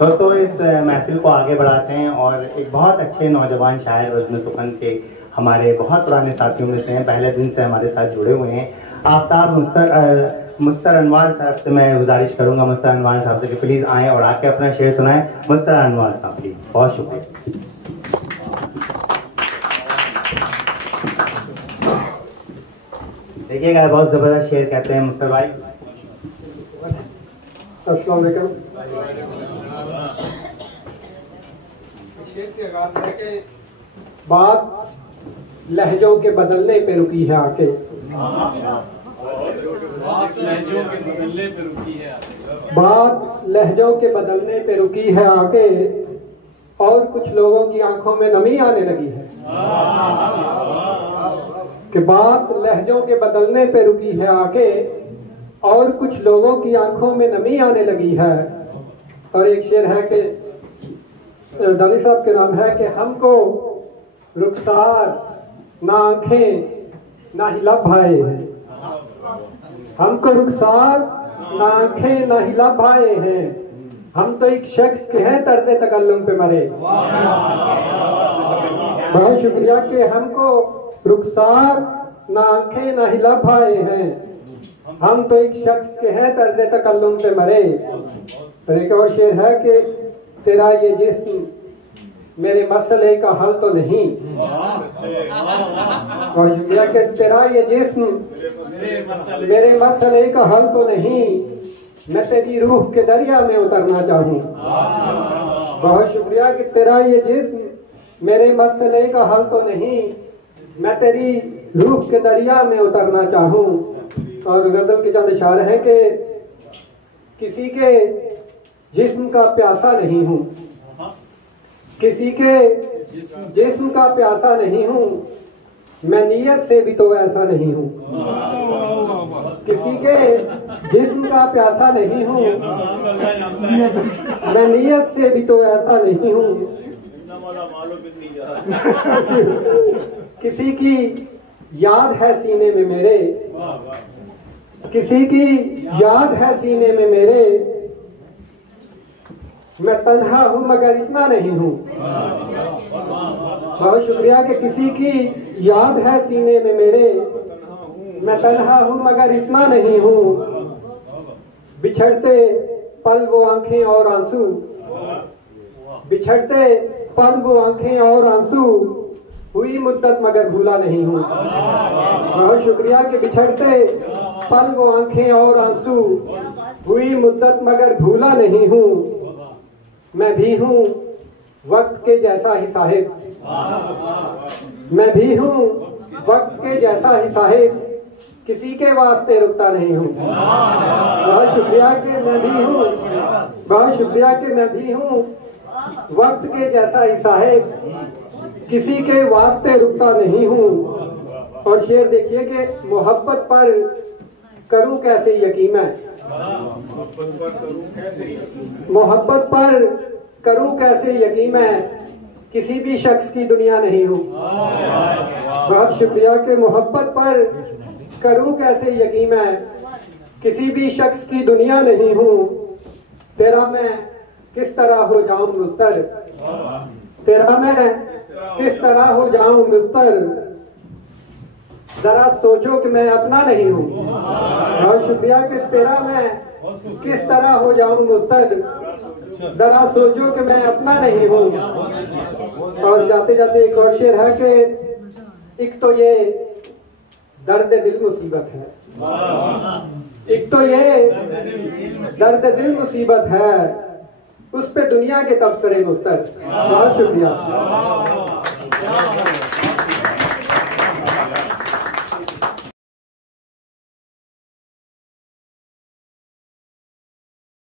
दोस्तों इस महफिल को आगे बढ़ाते हैं और एक बहुत अच्छे नौजवान शायर उस्म सुखन के हमारे बहुत पुराने साथियों में से हैं, पहले दिन से हमारे साथ जुड़े हुए हैं। आफ्ताब मुस्तर अनवार साहब से मैं गुजारिश करूंगा, मुस्तर अनवार साहब से कि प्लीज आएँ और आके अपना शेर सुनाएं। मुस्तर अनवार साहब प्लीज। बहुत शुक्रिया। देखिएगा बहुत जबरदस्त शेर कहते हैं मुस्तर भाई। अस्सलाम वालेकुम। शेर से आगाज है कि बात लहजों के बदलने पे रुकी है आके। बात लहजों के बदलने पे रुकी है। बात लहजों के बदलने पे रुकी है आके, और कुछ लोगों की आंखों में नमी आने लगी है। कि बात लहजों के बदलने पे रुकी है आके, और कुछ लोगों की आंखों में नमी आने लगी है। और एक शेर है कि दानी साहब के नाम है कि हमको रुखसार ना आंखें ना ही लब आए हैं, हमको रुखसार ना आंखें ना ही लब आए हैं, हम तो एक शख्स के हैं तर्ज़े तकल्लुम पे मरे। बहुत शुक्रिया कि हमको रुखसार ना आंखें ना ही लब आए हैं, हम तो एक शख्स के हैं तर्ज़े तकल्लुम पे मरे। और एक और शेर है कि तेरा ये जिस्म मेरे मसले का हल तो नहीं। और शुक्रिया कि तेरा ये जिस्म मेरे मसले का हल तो नहीं, मैं तेरी रूह के दरिया में उतरना चाहूँ। बहुत शुक्रिया कि तेरा ये जिस्म मेरे मसले का हल तो नहीं, मैं तेरी रूह के दरिया में उतरना चाहूँ। और गजल के चंद इशारे हैं कि किसी के जिस्म का प्यासा नहीं हूँ, किसी के जिस्म का प्यासा नहीं हूँ, मैं नीयत से भी तो ऐसा नहीं हूँ। किसी के जिस्म का प्यासा नहीं हूँ, मैं नीयत से भी तो ऐसा नहीं हूँ। किसी की याद है सीने में मेरे, किसी की याद है सीने में मेरे, मैं तन्हा हूँ मगर इतना नहीं हूँ। बहुत शुक्रिया कि किसी की याद है सीने में मेरे, मैं तन्हा हूँ मगर इतना नहीं हूँ। बिछड़ते पल वो आंखें और आंसू, बिछड़ते पल वो आंखें और आंसू, हुई मुद्दत मगर भूला नहीं हूँ। बहुत शुक्रिया कि बिछड़ते पल वो आंखें और आंसू, हुई मुद्दत मगर भूला नहीं हूँ। मैं भी हूँ वक्त के जैसा ही साहिब, मैं भी हूँ वक्त के जैसा ही साहिब, किसी के वास्ते रुकता नहीं हूँ। बहुत शुक्रिया कि मैं भी हूँ, बहुत शुक्रिया कि मैं भी हूँ वक्त के जैसा ही साहिब, किसी के वास्ते रुकता नहीं हूँ। और शेर देखिए कि मोहब्बत पर करूं कैसे यकीन है, मोहब्बत पर करूं कैसे यकीन है, किसी भी शख्स की दुनिया नहीं हूँ। बहुत शुक्रिया कि मोहब्बत पर करूं कैसे यकीन है, किसी भी शख्स की दुनिया नहीं हूँ। तेरा मैं किस तरह हो जाऊं मुस्तर, तेरा मैं किस तरह हो जाऊं मुस्तर, जरा सोचो कि मैं अपना नहीं हूँ। बहुत शुक्रिया कि तेरा मैं किस तरह हो जाऊं मुस्तर, जरा सोचो कि मैं अपना नहीं हूँ। और जाते जाते एक और शेर है कि एक तो ये दर्द दिल मुसीबत है, एक तो ये दर्द दिल मुसीबत है, उस पे दुनिया के तबसरे मुस्तर। बहुत शुक्रिया।